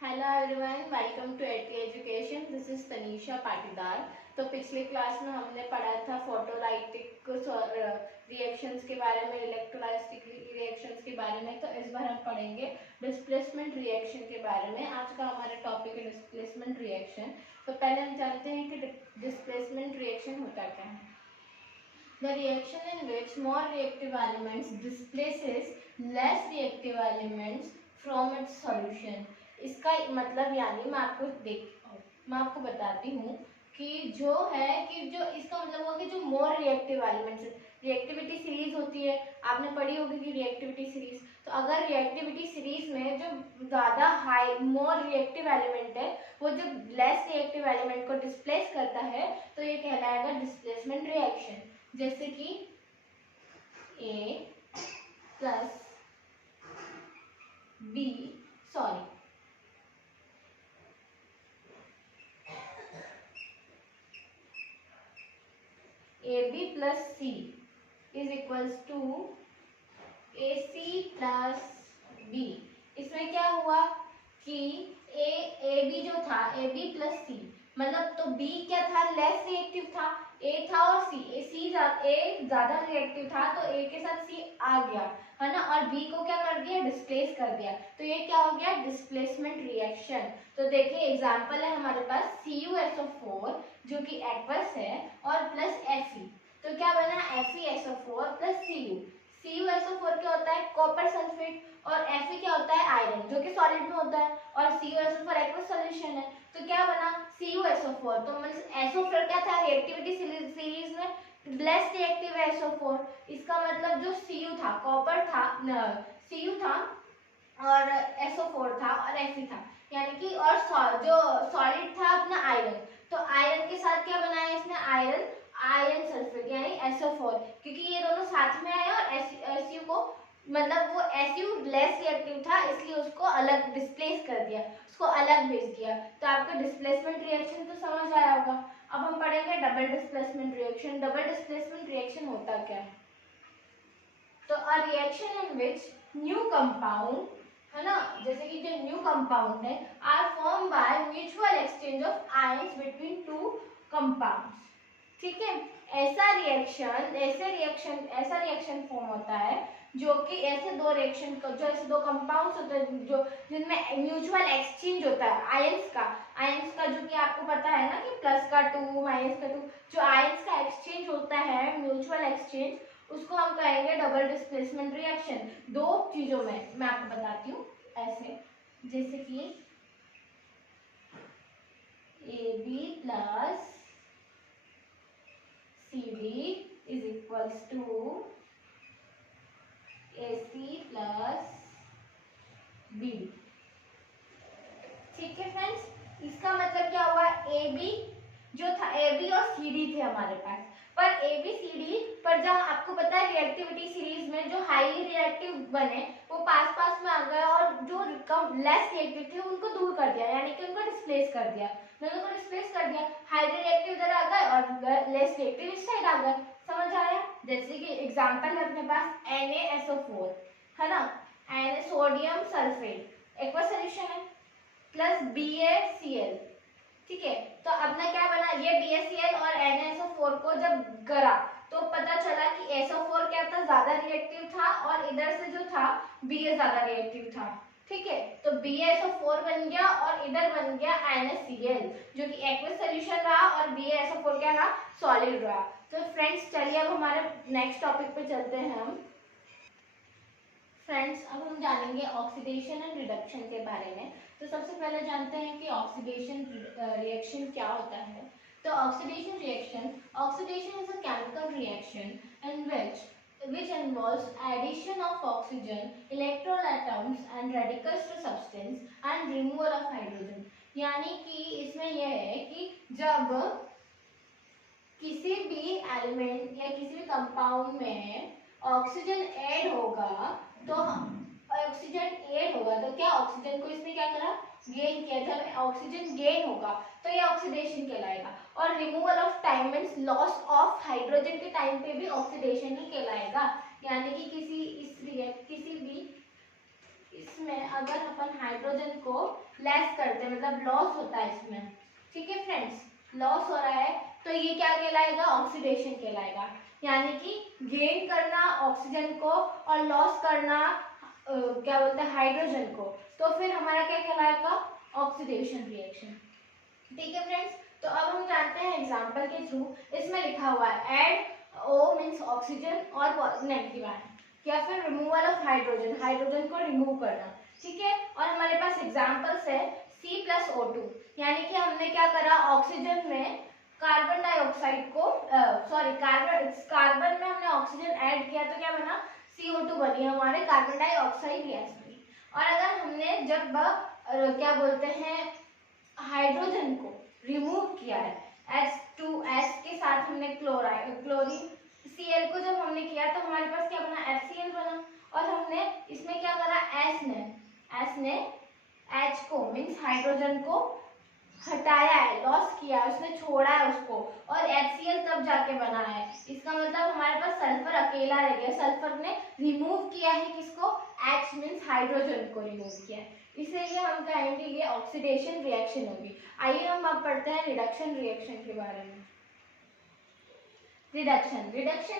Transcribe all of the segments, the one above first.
Hello everyone, welcome to AT education. This is Tanisha Patidar. तो पिछली class में हमने पढ़ा था फोटोलाइटिक रिएक्शंस के बारे में, इलेक्ट्रोलाइटिक रिएक्शंस के बारे में। तो इस बार हम पढ़ेंगे डिस्प्लेसमेंट रिएक्शन के बारे में। आज का हमारा टॉपिक है डिस्प्लेसमेंट रिएक्शन। तो पहले हम जानते हैं कि डिस्प्लेसमेंट रिएक्शन होता क्या है। The reaction in which more reactive elements displaces less reactive elements from its solution। इसका मतलब यानी मैं आपको बताती हूँ कि जो है कि जो इसका मतलब होगा कि जो more reactive elements, reactivity series होती है, आपने पढ़ी होगी कि रिएक्टिविटी सीरीज। तो अगर रिएक्टिविटी सीरीज में जो ज़्यादा हाई मोर रिएक्टिव एलिमेंट है वो जो लेस रिएक्टिव एलिमेंट को डिस्प्लेस करता है तो ये कहलाएगा डिस्प्लेसमेंट रिएक्शन। जैसे कि A plus B sorry AB plus C is equals to AC plus B। इसमें क्या हुआ कि AB जो था AB प्लस C, मतलब तो B क्या था, लेस रिएक्टिव था, A था और C, A ज्यादा रिएक्टिव था तो A के साथ C आ गया है ना, और B को क्या कर दिया, डिस्प्लेस कर दिया। तो ये क्या हो गया, डिस्प्लेसमेंट रिएक्शन। तो देखिए एग्जांपल है हमारे पास CuSO4 जो कि एक्वस है और प्लस Fe। तो क्या बना, FeSO4 प्लस CuSO4 क्या होता है, कॉपर सल्फेट, और Fe क्या होता है, आयरन, जो कि सॉलिड में होता है, और CuSO4 एक्वस सॉल्यूशन है। तो क्या बना, CuSO4। तो SO4 क्या था, रिएक्टिविटी सीरीज में लेस रिएक्टिव है SO4। इसका मतलब जो Cu था, कॉपर था, Cu था और SO4 था और Fe था, यानी कि और जो सॉलिड था अपना आयरन। तो आयरन के साथ क्या बनाया इसने, आयरन सल्फेट यानी SO4, क्योंकि ये दोनों साथ में आए और Su को मतलब वो Su लेस रिएक्टिव था इसलिए उसको अलग डिस्प्लेस कर दिया, उसको अलग भेज दिया। तो आपका डिस्प्लेसमेंट रिएक्शन तो समझ आया होगा। अब हम पढ़ेंगे double displacement reaction. Double displacement reaction होता क्या है, तो a reaction in which new compound है ना, जैसे कि जो न्यू कंपाउंड है are form by mutual exchange of ions between two compounds. ठीक है, ऐसा रिएक्शन फॉर्म होता है जो कि ऐसे दो रिएक्शन जो ऐसे दो कंपाउंड्स होते हैं जो जिनमें म्यूचुअल एक्सचेंज होता है आयंस का जो कि आपको पता है ना कि प्लस का 2 माइनस का 2, जो आयंस का एक्सचेंज होता है म्यूचुअल एक्सचेंज, उसको हम कहेंगे डबल डिस्प्लेसमेंट रिएक्शन। दो चीजों में मैं आपको बताती हूँ ऐसे, जैसे कि AB plus CD is equals to AC plus BD। ठीक है फ्रेंड्स, इसका मतलब क्या हुआ, AB जो था, AB और CD थे हमारे पास, पर ABCD पर जहाँ आपको पता है रिएक्टिविटी सीरीज में जो हाईली रिएक्टिव बने वो पास पास में आ गए और जो कम लेस रिएक्टिव थे उनको दूर कर दिया, यानी कि उनको डिस्प्लेस कर दिया, दोनों को डिस्प्लेस कर दिया। हाईली रिएक्टिव इधर आ गए और लेस रिएक्टिव इस साइड आ गए। समझ आया, जैसे कि एग्जांपल है अपने पास NaSO4 है ना, Na sodium sulphate aqueous solution है, प्लस BaCl। ठीक है, तो अपना क्या बना, ये BaCl और NaSO4 को जब करा तो पता चला कि SO4 क्या था, ज्यादा रिएक्टिव था और इधर से जो था Ba ज्यादा रिएक्टिव था। ठीक है, तो BaSO4 बन गया और इधर बन गया NaCl जो कि एक्वस सॉल्यूशन रहा और BaSO4 क्या रहा, सॉलिड रहा। तो फ्रेंड्स चलिए अब हमारे नेक्स्ट टॉपिक पे चलते हैं हम। फ्रेंड्स अब हम जानेंगे ऑक्सीडेशन एंड रिडक्शन के बारे में। तो सबसे पहले जानते हैं कि ऑक्सीडेशन रिएक्शन क्या होता है। तो oxidation is a chemical reaction in which involves addition of oxygen, electron atoms and radicals to substance and removal of hydrogen। यानी कि इसमें यह है कि जब किसी भी एलिमेंट या किसी भी कंपाउंड में ऑक्सीजन ऐड होगा तो क्या ऑक्सीजन को इसने क्या करा, गेन किया। जब ऑक्सीजन गेन होगा तो ये ऑक्सीडेशन कहलाएगा, और removal of time means loss of hydrogen के टाइम पे भी ऑक्सीडेशन ही कहलाएगा। यानी कि किसी भी इसमें अगर अपन हाइड्रोजन को लेस करते हैं, मतलब लॉस होता है इसमें, ठीक है फ्रेंड्स, लॉस हो रहा है, तो ये क्या कहलाएगा, ऑक्सीडेशन कहलाएगा। यानी कि गेन करना ऑक्सीजन को और लॉस करना क्या बोलते हैं हाइड्रोजन को, तो फिर हमारा क्या कहलाएगा, ऑक्सीडेशन रिएक्शन। ठीक है फ्रेंड्स, तो अब हम जानते हैं एग्जांपल के थ्रू। इसमें लिखा हुआ है एड O मींस ऑक्सीजन और नेगेटिव आयन, या फिर रिमूवल ऑफ हाइड्रोजन, हाइड्रोजन को रिमूव करना। ठीक है, और हमारे पास एग्जांपल्स है C+O2, यानी कि हमने क्या करा, ऑक्सीजन में कार्बन डाइऑक्साइड को कार्बन में हमने ऑक्सीजन ऐड किया, तो क्या बना, CO2 बनी हमारे कार्बन डाइऑक्साइड गैस में। और अगर हमने जब क्या बोलते हैं हाइड्रोजन को रिमूव किया है, H2S के साथ हमने क्लोरीन Cl को जब हमने किया, तो हमारे पास क्या बना, HCl बना। और हमने इसमें क्या करा, S ने H को मीन्स हाइड्रोजन को हटाया है, लॉस किया है, उसने छोड़ा है उसको, और HCl तब जाके बना है। इसका मतलब हमारे पास सल्फर अकेला रह गया, सल्फर ने रिमूव किया है किसको, H मीन्स हाइड्रोजन को रिमूव किया है, इसीलिए हम कहेंगे ये ऑक्सीडेशन रिएक्शन होगी। आइए हम अब पढ़ते हैं रिडक्शन रिएक्शन के बारे में। रिडक्शन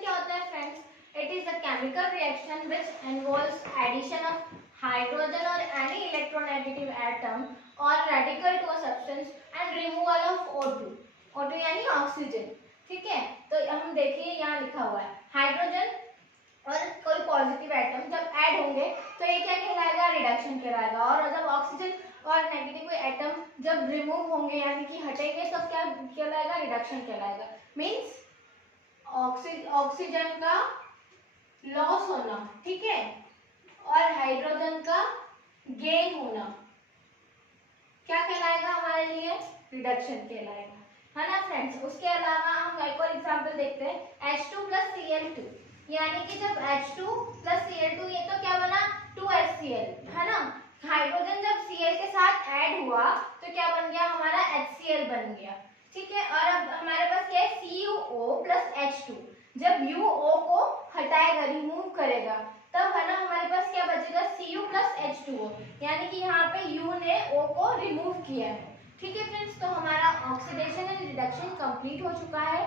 क्या होता है friends, it is a chemical reaction which involves addition of hydrogen और एनी इलेक्ट्रोनेगेटिव एटम और radical to a substance and removal of O2 यानी ऑक्सीजन। ठीक है, तो हम देखिए यहाँ लिखा हुआ है हाइड्रोजन और कोई पॉजिटिव एटम जब ऐड होंगे तो ये क्या कहलाएगा, रिडक्शन कहलाएगा। और जब ऑक्सीजन और नेगेटिव कोई एटम जब रिमूव होंगे यानी कि हटेंगे, तब क्या कहलाएगा, रिडक्शन कहलाएगा। मींस ऑक्सीजन का लॉस होना, ठीक है, और हाइड्रोजन का गेन होना क्या कहलाएगा हमारे लिए, रिडक्शन कहलाएगा, है ना फ्रेंड्स। उसके अलावा हम एक और एग्जांपल देखते हैं H2 + Cl2, यानी कि जब H2 + Cl2, ये तो क्या बना, 2HCl, है ना। हाइड्रोजन जब Cl के साथ ऐड हुआ तो क्या बन गया, हमारा HCl बन गया। ठीक है, और अब हमारे पास क्या है, CuO + H2, जब UO को हटाएगा, रिमूव करेगा, तब है ना हमारे पास क्या बचेगा, Cu + H2O, यानी कि यहाँ पे U ने O को रिमूव किया है। ठीक है फ्रेंड्स, तो हमारा ऑक्सीडेशन एंड रिडक्शन कंप्लीट हो चुका है।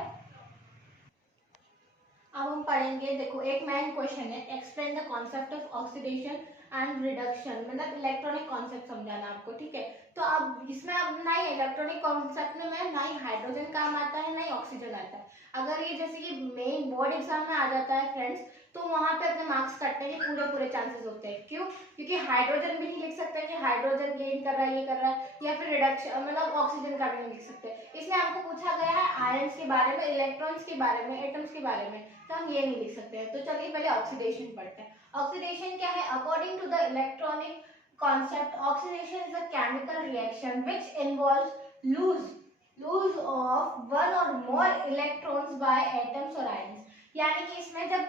अब हम पढ़ेंगे, देखो एक मेन क्वेश्चन है, explain the concept of oxidation and reduction, मतलब इलेक्ट्रॉनिक कॉन्सेप्ट समझाना आपको। ठीक है, तो अब इसमें अब ना ही इलेक्ट्रॉनिक कॉन्सेप्ट में ना ही हाइड्रोजन काम आता है, ना ही ऑक्सीजन आता है। अगर ये जैसे कि मेन बोर्ड एग्जाम में आ जाता है फ्रेंड्स, तो वहां पे अपने मार्क्स कटने के पूरे चांसेस होते हैं। क्यों, क्योंकि हाइड्रोजन भी नहीं लिख सकते कि हाइड्रोजन गेन कर रहा है, ये कर रहा है, या फिर रिडक्शन मतलब ऑक्सीजन का भी नहीं लिख सकते। इसमें हमको पूछा गया है आयंस के बारे में, इलेक्ट्रॉन्स के बारे में, एटम्स के बारे में, तो हम ये नहीं लिख सकते हैं। तो चलिए पहले ऑक्सीडेशन पढ़ते हैं। ऑक्सीडेशन क्या है, according to the electronic concept, oxidation is a chemical reaction which involves lose of one or more electrons by atoms or ions, यानी कि इसमें जब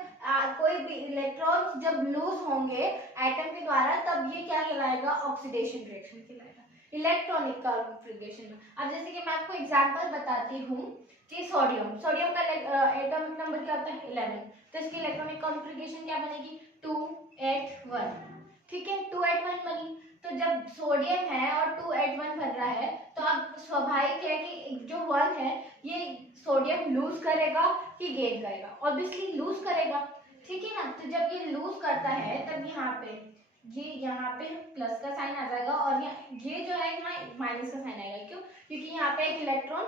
कोई भी इलेक्ट्रॉन्स जब लूज होंगे एटम के द्वारा, तब ये क्या कहलाएगा, ऑक्सीडेशन रिएक्शन कहलाएगा, इलेक्ट्रॉनिक कॉन्फ़िगरेशन में। अब जैसे कि मैं आपको एग्जांपल बताती हूँ कि सोडियम का एटॉमिक नंबर क्या होता है, 11, तो इसकी इलेक्ट्रॉनिक कॉन्फ़िगरेशन क्या बनेगी, 281। ठीक है, 281 बनी। तो जब सोडियम है और 281 बन रहा है, तो अब स्वाभाविक है कि जो 1 है ये सोडियम लूज करेगा कि गेन करेगा, ऑब्वियसली लूज करेगा। ठीक है ना, तो जब ये लूज करता है तब यहाँ पे प्लस का साइन आ जाएगा, और ये जो है यहाँ माइनस का साइन आएगा। क्यों, क्योंकि यहाँ पे एक इलेक्ट्रॉन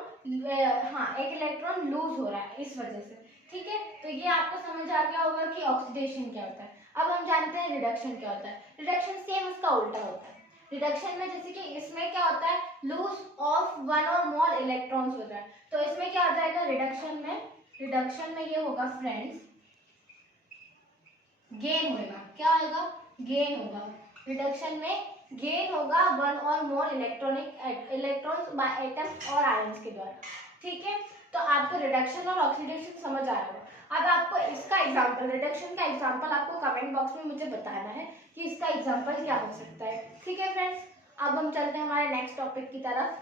लूज हो रहा है, इस वजह से। ठीक है, तो ये आपको समझ आ गया होगा कि ऑक्सीडेशन क्या होता है। अब हम जानते हैं रिडक्शन क्या होता है। रिडक्शन सेम उसका उल्टा होता है। रिडक्शन में जैसे कि इसमें क्या होता है, लूज ऑफ वन और मोर इलेक्ट्रॉन्स होता है, तो इसमें क्या हो जाएगा, रिडक्शन में ये होगा फ्रेंड्स, गेन होगा। क्या होगा, गेन होगा। रिडक्शन में गेन होगा वन और मोर इलेक्ट्रॉन्स बाय एटम्स और आयंस के द्वारा। ठीक है, तो आपको रिडक्शन और ऑक्सीडेशन समझ आ रहा होगा। अब आपको इसका एग्जांपल, रिडक्शन का एग्जांपल आपको कमेंट बॉक्स में मुझे बताना है कि इसका एग्जांपल क्या हो सकता है। ठीक है फ्रेंड्स, अब हम चलते हैं हमारे नेक्स्ट टॉपिक की तरफ,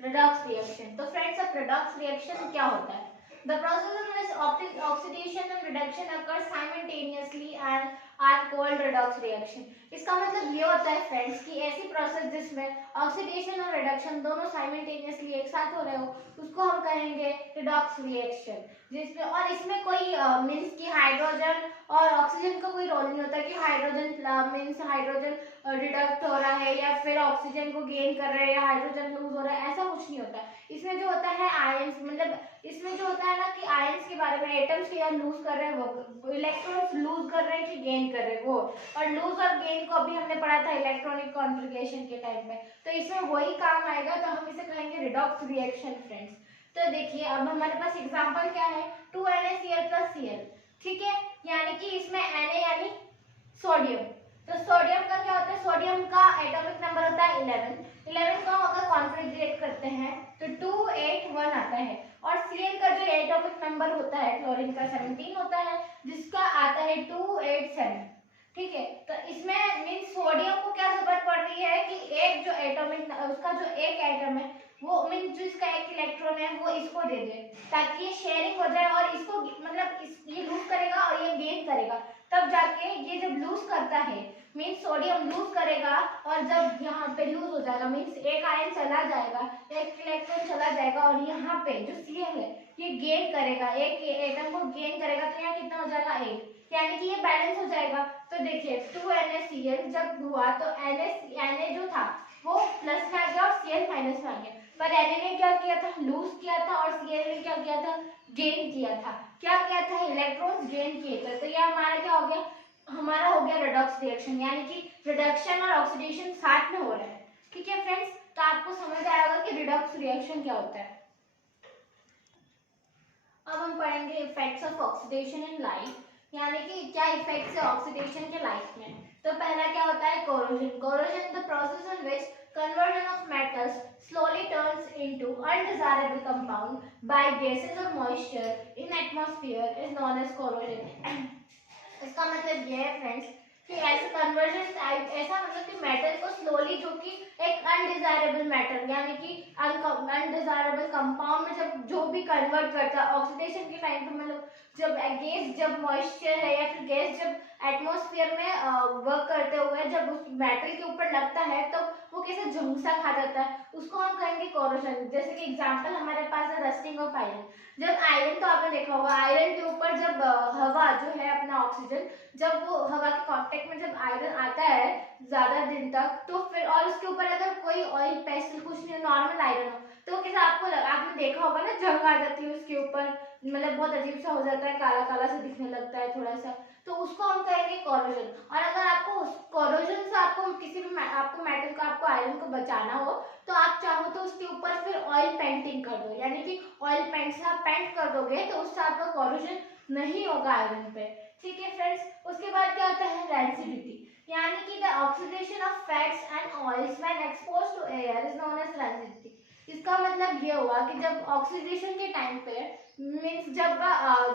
रेडॉक्स रिएक्शन। तो फ्रेंड्स, अब रेडॉक्स रिएक्शन क्या होता है? The process of oxidation and reduction occurs simultaneously and are called redox reaction. इसका मतलब ये होता है फ्रेंड्स कि ऐसी प्रोसेस जिसमें ऑक्सीडेशन और रिडक्शन दोनों साइमल्टेनियसली एक साथ हो रहे हो उसको हम कहेंगे रेडॉक्स रिएक्शन। जिसमें और इसमें कोई मींस कि हाइड्रोजन और ऑक्सीजन का कोई रोल नहीं होता कि हाइड्रोजन मींस हाइड्रोजन रिडक्ट हो रहा है या फिर ऑक्सीजन को गेन कर रहे हैं या हाइड्रोजन लूज हो रहा है, ऐसा कुछ नहीं होता। इसमें जो होता है आयंस, मतलब इसमें जो होता है ना कि आयंस के बारे में, एटम्स या लूज कर रहे हैं वो इलेक्ट्रॉन्स लूज कर रहे हैं कि गेन कर रहे हैं वो, और लूज और गेन को अभी हमने पढ़ा था इलेक्ट्रॉनिक कॉन्फ़िगरेशन के टाइम में, तो इसमें वही काम आएगा, तो हम इसे कहेंगे रिडॉक्स रिएक्शन फ्रेंड्स। तो देखिए अब हमारे पास एग्जांपल क्या है, 2NaCl + Cl, ठीक है, यानी कि इसमें Na यानी सोडियम, तो सोडियम का क्या होता है, सोडियम का एटॉमिक नंबर होता है 11 का अगर कॉन्फ़िगरेट करते हैं तो 281 आता है, और Cl का जो एटॉमिक नंबर होता है क्लोरीन का 17 होता है जिसका आता है 287, ठीक है। तो इसमें मीन सोडियम को क्या जरूरत पड़ रही है कि एक जो एटॉमिक उसका जो एक एटम है वो मीन जो इसका एक इलेक्ट्रॉन है वो इसको दे दे ताकि ये शेयरिंग हो जाए, और इसको मतलब ये लूज करेगा और ये गेन करेगा, तब जाके ये जब लूज करता है मीन सोडियम लूज करेगा, और जब यहाँ पे लूज हो जाएगा मीन्स एक आयन चला जाएगा, एक इलेक्ट्रॉन चला जाएगा, और यहाँ पे जो Cl है ये गेन करेगा, एक एटम को गेन करेगा, तो यहाँ कितना हो जाएगा 1, यानी कि ये बैलेंस हो जाएगा। तो देखिए 2NaCl जब हुआ तो Na जो था वो प्लस में आ गया और Cl माइनस में आ गया, पर Na ने क्या किया था, लूज किया था, और Cl ने क्या किया था, गेन किया था। क्या किया था, इलेक्ट्रॉन्स गेन किए थे, तो ये हमारा क्या हो गया, हमारा हो गया रेडॉक्स रिएक्शन, यानी कि रिडक्शन और ऑक्सीडेशन साथ में हो रहा है, ठीक है फ्रेंड्स। तो आपको समझ आया होगा कि रिडॉक्स रिएक्शन क्या होता है। अब हम पढ़ेंगे effects of oxidation in life, यानी कि क्या इफेक्ट्स है ऑक्सीडेशन के लाइफ में। तो पहला क्या होता है, corrosion. Corrosion the process in which conversion of metals slowly turns into undesirable compound by gases or moisture in atmosphere is known as corrosion। इसका मतलब ये है फ्रेंड्स कि ऐसे कन्वर्जन टाइप, ऐसा मतलब कि मेटल को स्लोली, जो कि एक अनडिजायरेबल मेटल यानी कि अनडिजायरेबल कंपाउंड में जब जो भी कन्वर्ट करता है ऑक्सीडेशन के टाइम पे, मतलब जब गैस, जब मॉइस्चर है या फिर गैस जब एटमॉस्फेयर में वर्क करते हुए जब उस मेटल के ऊपर लगता है तो वो कैसे झुंसा खा जाता है, उसको हम कहेंगे कोरोजन। जैसे कि एग्जांपल हमारे पास है रस्टिंग ऑफ आयरन। जब आयरन, तो आपने देखा होगा आयरन के ऊपर जब हवा जो है अपना ऑक्सीजन, जब वो हवा के कांटेक्ट में जब आयरन आता है ज्यादा दिन तक, तो फिर और उसके ऊपर अगर कोई ऑयल पेस्टल कुछ नहीं, नॉर्मल आयरन हो, तो कैसे आपने देखा होगा ना, जंग आ जाती है उसके ऊपर, मतलब बहुत अजीब सा हो जाता है, काला काला सा दिखने लगता है थोड़ा सा, तो उसको हम कहेंगे कोरोजन। और अगर आपको उस कोरोजन से आपको किसी भी आपको मेटल को, आपको आयरन को बचाना हो, तो आप चाहो तो उसके ऊपर फिर ऑयल पेंटिंग कर दो, यानी कि ऑयल पेंट से आप पेंट कर दोगे तो उससे आपका कोरोजन नहीं होगा आयरन पे, ठीक है फ्रेंड्स। उसके बाद क्या होता है, रैंसिडिटी, यानी कि the oxidation of fats and oils when exposed to air is known as rancidity. इसका मतलब ये हुआ कि जब ऑक्सीडेशन के टाइम पे मीन्स जब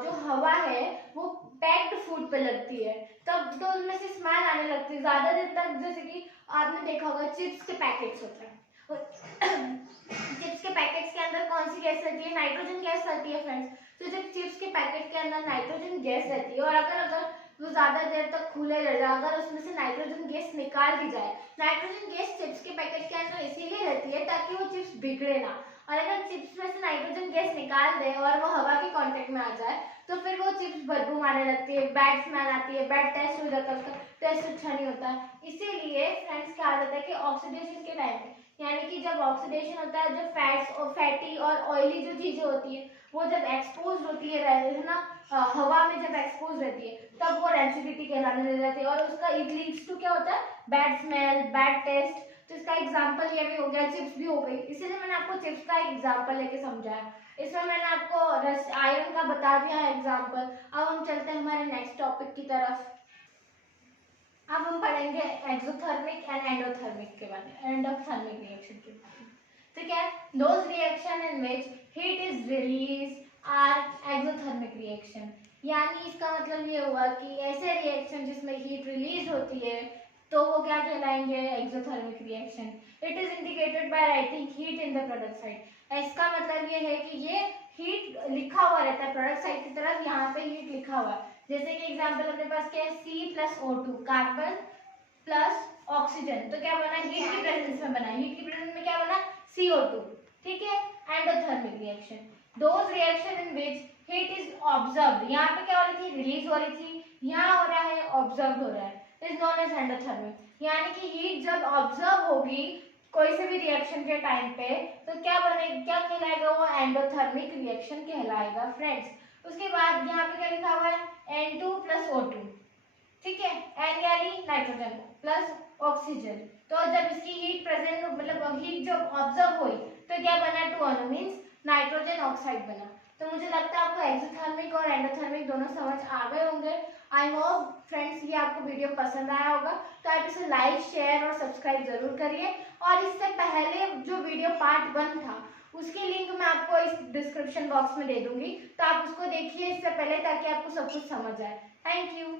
जो हवा है वो पैक्ड फूड पे लगती है, तब तो उनमें से स्मेल आने लगती है ज्यादा देर तक। जैसे कि आपने देखा होगा चिप्स के पैकेट्स होते हैं, चिप्स के पैकेट्स के अंदर कौन सी गैस रहती है, नाइट्रोजन गैस रहती है फ्रेंड्स। तो जब चिप्स के पैकेट के अंदर नाइट्रोजन गैस रहती है और अगर वो ज्यादा देर तक खुले रह जाए, अगर उसमें से नाइट्रोजन गैस निकाल दी जाए, नाइट्रोजन गैस चिप्स के पैकेट के अंदर इसीलिए रहती है ताकि वो चिप्स बिगड़े ना, और अगर चिप्स में से नाइट्रोजन गैस निकाल दे और वो हवा के कांटेक्ट में आ जाए तो फिर वो चिप्स बदबू मारने लगती है, बैड स्मेल आती है, बैड टेस्ट हो जाता है, उसका टेस्ट अच्छा नहीं होता है। इसीलिए फ्रेंड्स कहा जाता है कि ऑक्सीडेशन के टाइम पे, यानी कि जब ऑक्सीडेशन होता है, जो फैट्स और फैटी और ऑयली जो चीजें होती है वो जब एक्सपोज होती है ना, हवा में जब एक्सपोज रहती है तब वो रैंसिडिटी कहलाने लग जाती है, और उसका इट लीड्स टू क्या होता है, बैड स्मेल, बैड टेस्ट। तो इसका एग्जांपल ये भी हो गया, चिप्स भी हो गई, इसीलिए मैंने आपको चिप्स का एग्जांपल लेके समझाया। इसमें मैंने आपको आयरन का बता दिया है एग्जांपल। अब हम चलते हैं हमारे नेक्स्ट टॉपिक की तरफ। अब हम पढ़ेंगे एक्सोथर्मिक एंड एंडोथर्मिक के बारे में, एंडोथर्मिक रिएक्शन के बारे में। तो क्या, those reaction in which heat is release are exothermic reaction, यानी इसका मतलब ये हुआ कि ऐसे रिएक्शन जिसमें हीट रिलीज होती है तो वो क्या कहलाएंगे, exothermic reaction. It is indicated by writing heat in the product side. इसका मतलब ये है कि ये हीट लिखा हुआ रहता है प्रोडक्ट साइड की तरफ, यहाँ पे हीट लिखा हुआ है, जैसे कि एग्जांपल अपने पास क्या है, C+O2 कार्बन प्लस ऑक्सीजन, तो क्या बना, हीट की प्रेजेंस में बना, हीट की प्रेजेंस में क्या बना, CO2, ठीक है। Endothermic reaction, those reaction in which heat is observed, यहाँ पे क्या हो रही थी, रिलीज हो रही थी, यहाँ हो रहा है ऑब्जर्व हो रहा है, इज नोन एज एंडोथर्मिक। यानी कि हीट जब ऑब्जर्व होगी कोई से भी रिएक्शन के टाइम पे, तो क्या बनेगा, क्या कहलाएगा, वो एंडोथर्मिक रिएक्शन कहलाएगा फ्रेंड्स। उसके बाद यहाँ पे क्या लिखा हुआ है, N2+O2, ठीक है, N यानी नाइट्रोजन प्लस ऑक्सीजन, तो जब इसकी हीट प्रेजेंट मतलब हीट जब ऑब्जर्व हुई तो क्या बना, 2 अणु मींस नाइट्रोजन ऑक्साइड बना। तो मुझे लगता है आपको एक्सोथर्मिक और एंडोथर्मिक दोनों समझ आ गए होंगे। आई होप फ्रेंड्स ये आपको वीडियो पसंद आया होगा, तो आप इसे लाइक शेयर और सब्सक्राइब जरूर करिए। और इससे पहले जो वीडियो पार्ट 1 था उसकी लिंक मैं आपको इस डिस्क्रिप्शन बॉक्स में दे दूंगी, तो आप उसको देखिए इससे पहले, ताकि आपको सब कुछ समझ आए। Thank you.